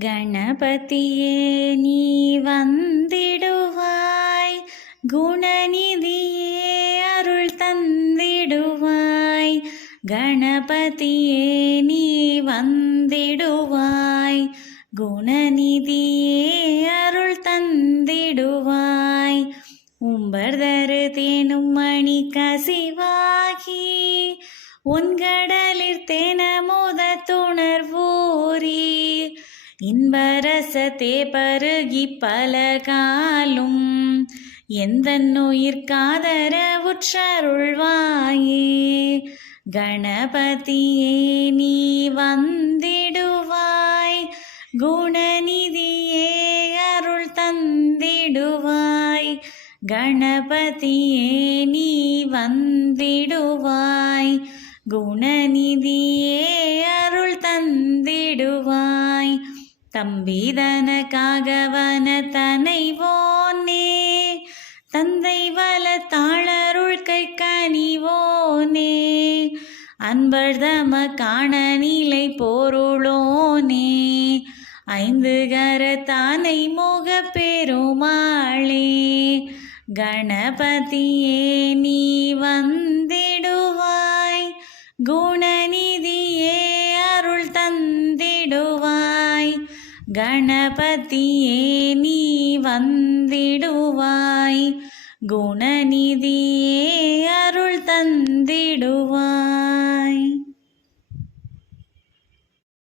கணபதியே நீ வந்திடுவாய். குணநிதியே அருள் தந்திடுவாய். கணபதியே நீ வந்திடுவாய். குணநிதியே அருள் தந்திடுவாய். உம்பர்தரு தேனும் மணி கசிவாகி. உன்கடலில் தேனமோத துணர் இன்பரசத்தே பருகி பல காலும் எந்த உற்றருள்வாயே? கணபதியே நீ வந்திடுவாய். குணநிதியே அருள் தந்திடுவாய். கணபதியே நீ வந்திடுவாய். குணநிதியே அருள் தம்பிதனக்காகவன தனைவோனே தந்தை வல தாளருள் கை கனிவோனே அன்பர்தம காண நிலை பொருளோனே ஐந்து கரத்தானை முக பெருமாளே கணபதியே நீ வந்திடுவாய் குண கணபதியே நீ வந்திடுவாய். குணநிதியே அருள் தந்திடுவாய்.